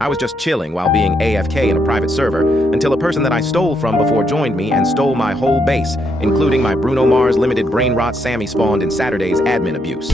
I was just chilling while being AFK in a private server until a person that I stole from before joined me and stole my whole base, including my Bruno Mars limited brain rot Sammy spawned in Saturday's admin abuse.